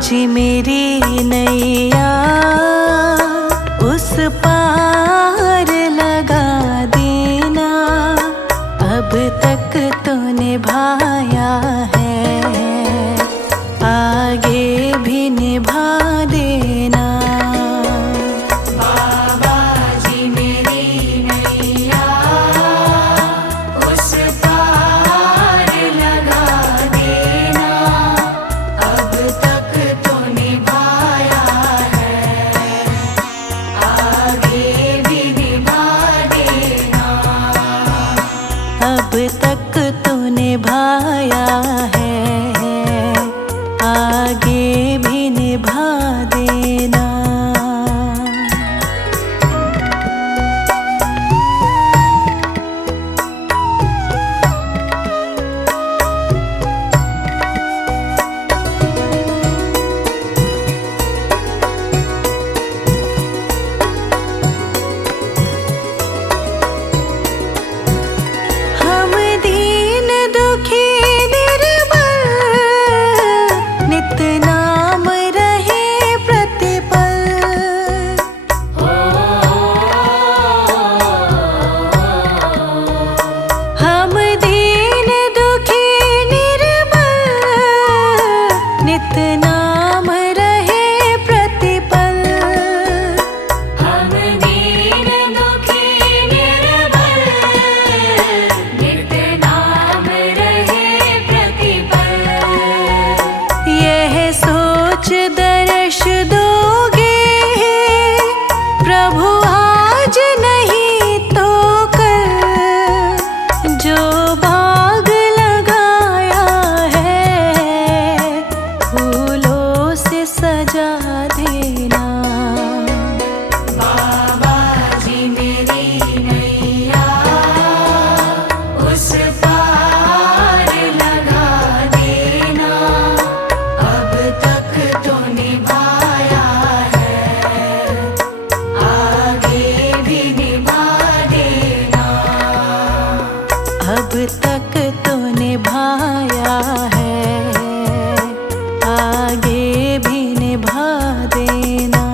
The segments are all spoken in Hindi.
जी मेरी नैया उस पार लगा देना। अब तक तो निभाया है, आगे भी निभा देना। बाबा जी मेरी नैया उस पार लगा देना। अब तक तो निभाया है, आगे भी निभा देना। अब तक तो निभाया है, आगे भी निभा देना। हम दीन दुखी निर्बल, नित नाम रहे प्रतिपल। हम दीन दुखी निर्बल, नित नाम रहे प्रतिपल। हम दीन दुखी निर्बल, नित नाम रहे प्रतिपल। यह सोच दर्श दोगे प्रभु आज नहीं तो कल। जो बाग लगाया है फूलों से सजा देना। बाबा जी मेरी नैया उस पार लगा देना। अब तक तो निभाया है, आगे भी निभा देना। अब तक तो निभाया है, आगे भी निभा देना।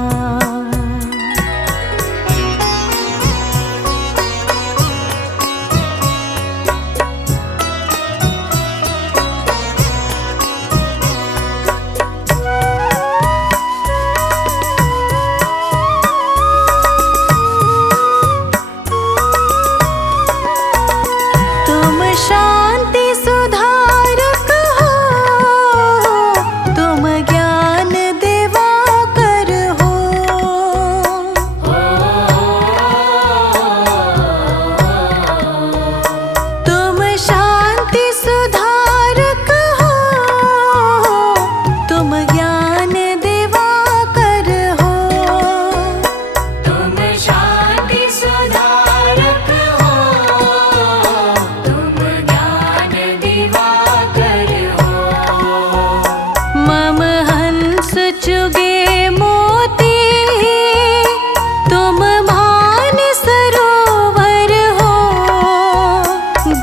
तुम शांति सुधारक हो, तुम ज्ञान दिवाकर हो। तुम शांति सुधारक हो, तुम ज्ञान दिवाकर हो। तुम शांति सुधारक हो, तुम ज्ञान दिवाकर हो। मम हंस चुगे मोती, तुम भान सरोवर हो।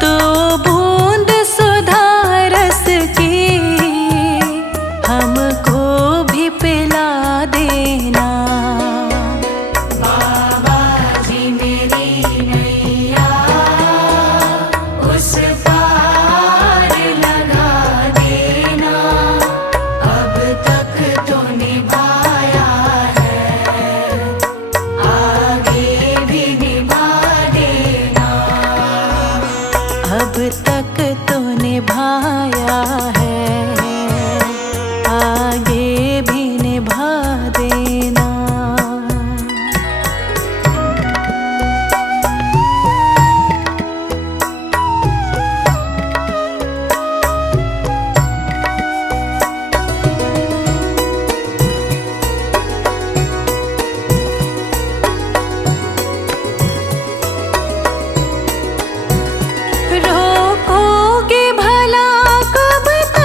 दो बूंद सुधा रस की हमको भी पिला देना। बाबा जी मेरी नैया उस पार लगा देना। अब तक तो निभाया है, आगे भी निभा देना। अब तक तो निभाया है, आगे भी निभा देना। रोकोगे भला कब तक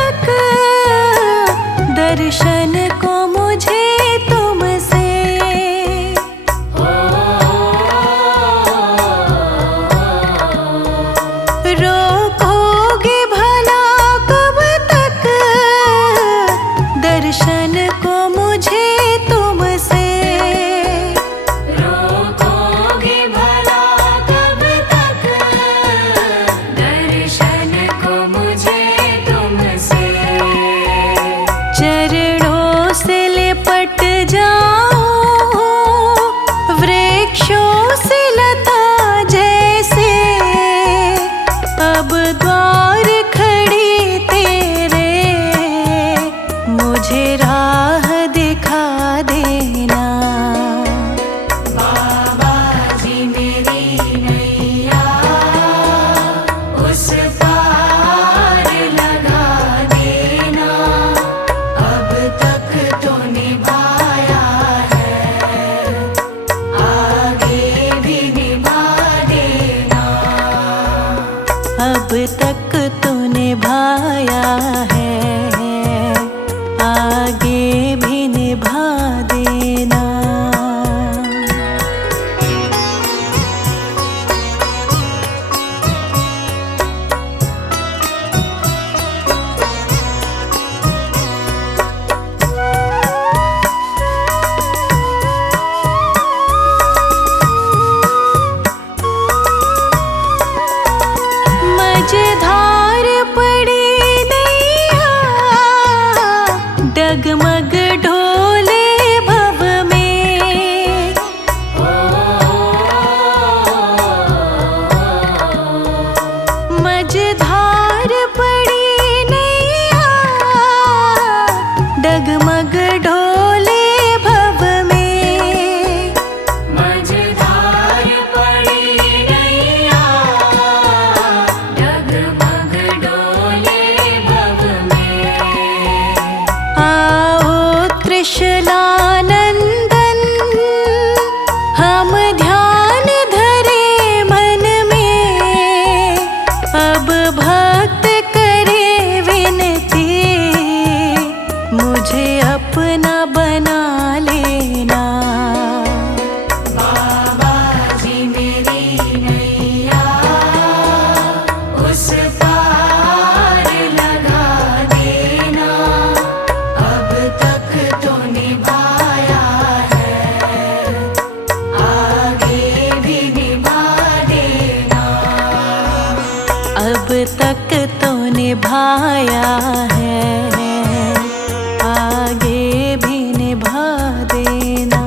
अब तक तो निभाया है, आगे भी निभा देना। मझधार पड़ी नैया, डगमग ढोले भव में। मझधार पड़ी नैया, डगमग ढोले भव में। मझधार पड़ी नैया, डगमग डोले भव में। आओ त्रिशलानंदन, हम ध्यान धरे मन में। अब भक्त करे विनती, मुझे अपना बना लेना। बाबा जी मेरी नैया उस पार लगा देना। अब तक तो निभाया है, आगे भी निभा देना। अब तक तो निभाया है, आगे भी निभा देना।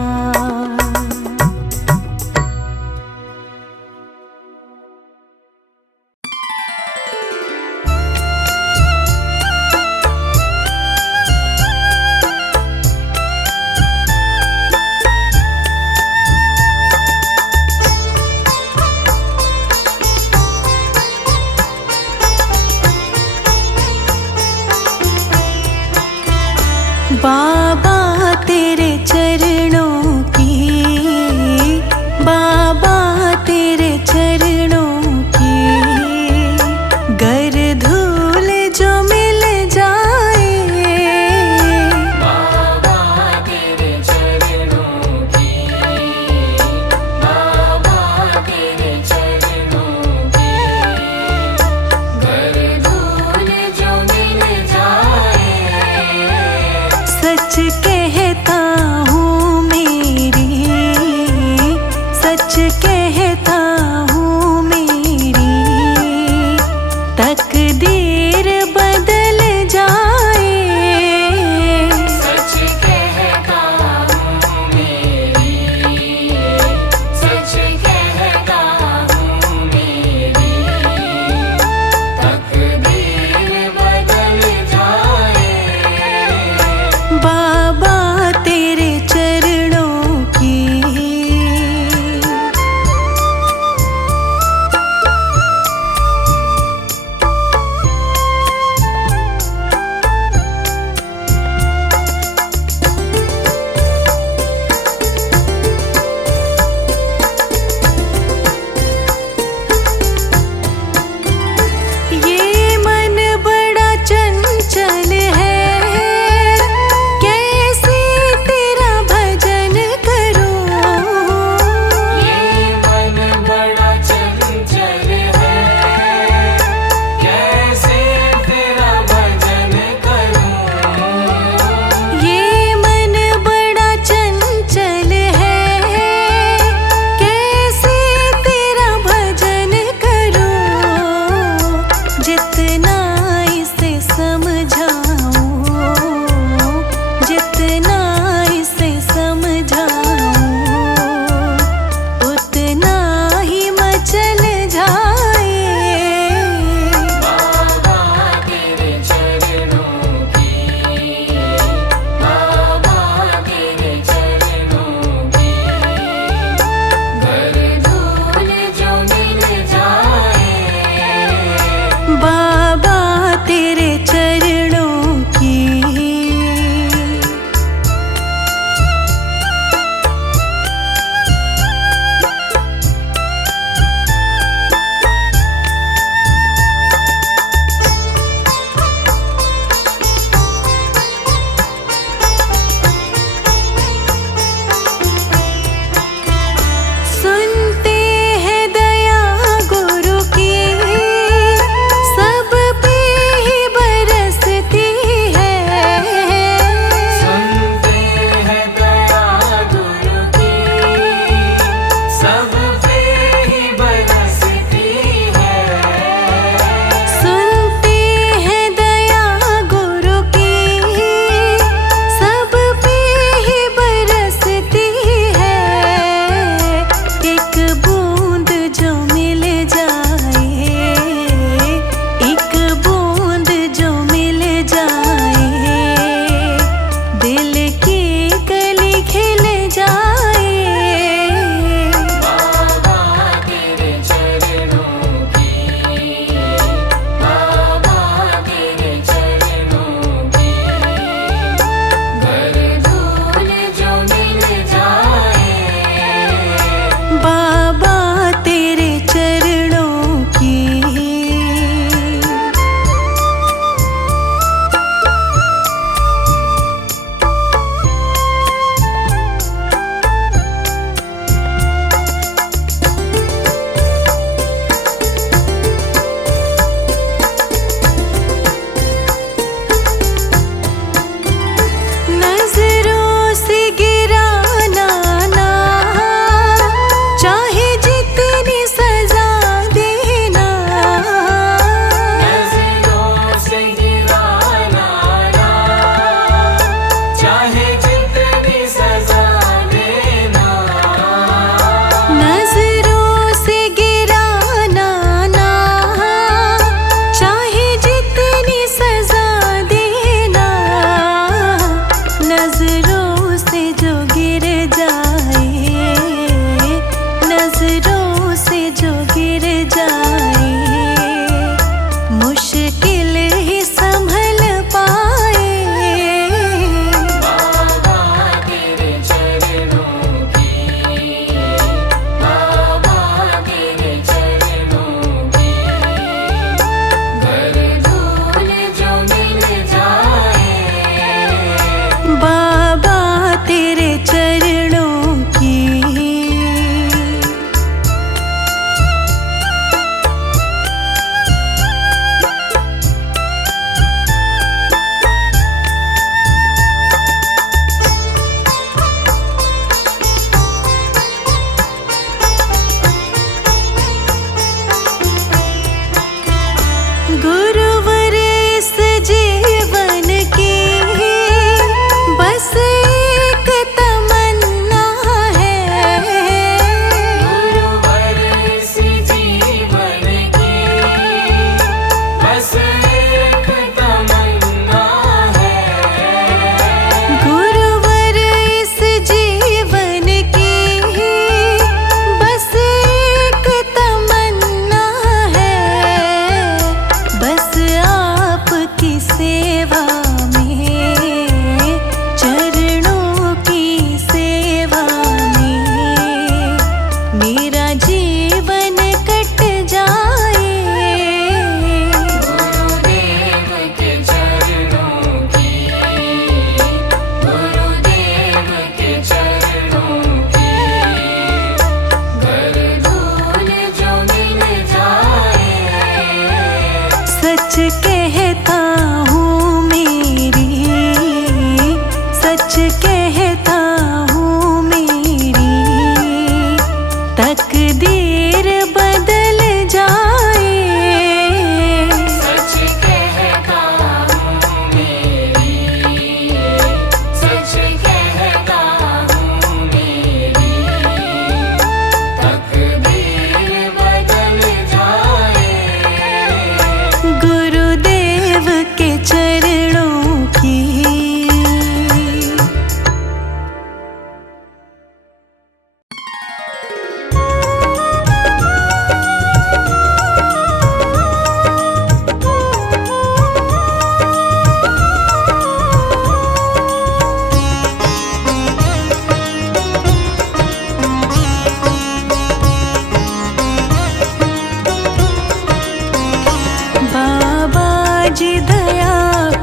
जी दया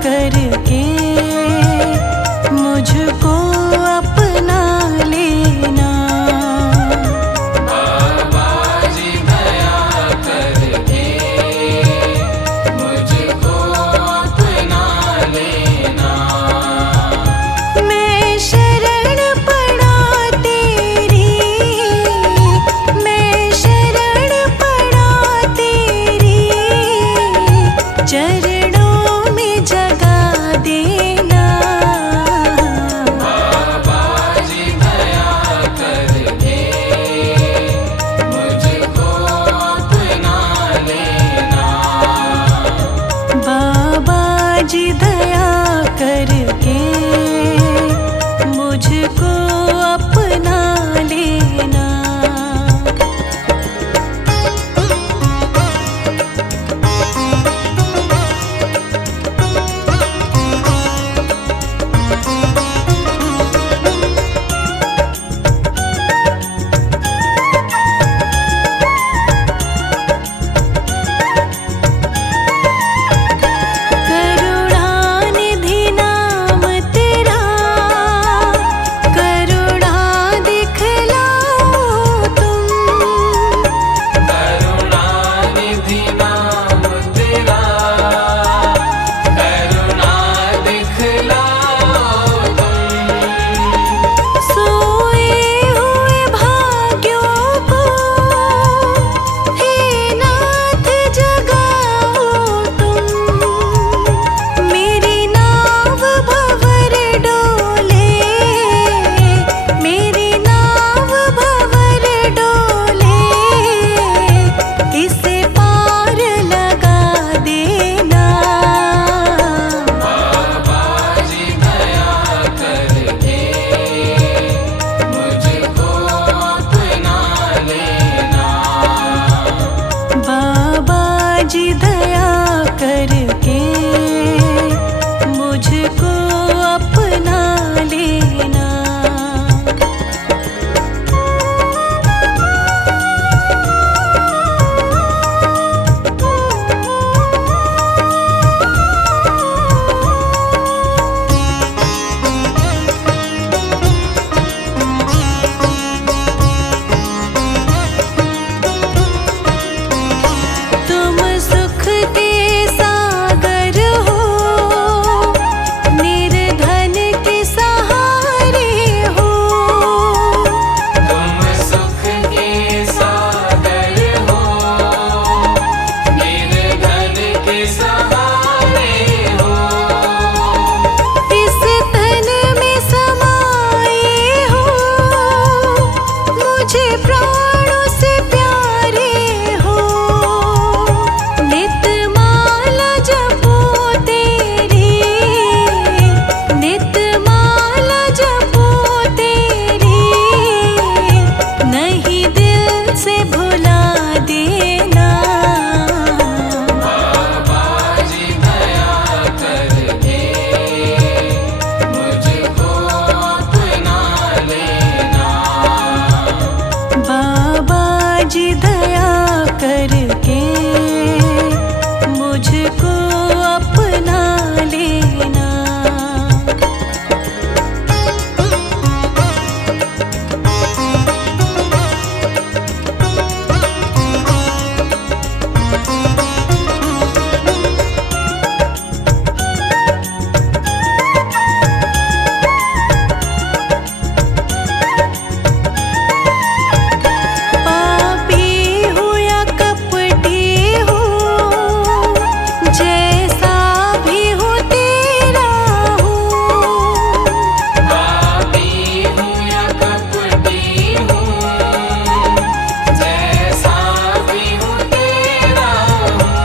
करके मुझको अपना लेना। बाबा जी दया करके मुझको अपना लेना। मैं शरण पड़ा तेरी, मैं शरण पड़ा तेरी, चरणों में जगा देना। बाबा जी दया करके मुझको अपना लेना। बाबा जी दया करके मुझको अपना लेना। करुणानिधि नाम तेरा, करुणा दिखलाओ तुम। करुणानिधि नाम तेरा, करुणा दिखलाओ तुम। सोए हुए भाग्यों को हे नाथ जगाओ तुम। मेरी नाव भंवर डोले, मेरी नाव भंवर डोले, इसे पार लगा देना। बाबा जी दया करके मुझको अपना लेना। बाबा जी दया करके मुझको अपना लेना। तुम सुख के सागर हो, निर्धन के सहारे हो। तुम सुख के सागर हो, निर्धन के सहारे हो। इस तन में समाए हो, मुझे प्राणों से प्यारे हो। नित माला जपो तेरी, नित माला जपो तेरी, नहीं दिल से भुला देना। बाबा जी दया करके मुझको अपना लेना। बाबा जी दया करके मुझको अपना लेना। पापी हो या कपटी हो, जैसा भी हो तेरा हो। पापी हूँ या कपटी हूँ, जैसा भी हूँ तेरा हूँ।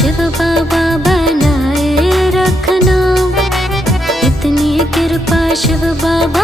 शिव बाबा बनाए रखना, इतनी कृपा शिव बाबा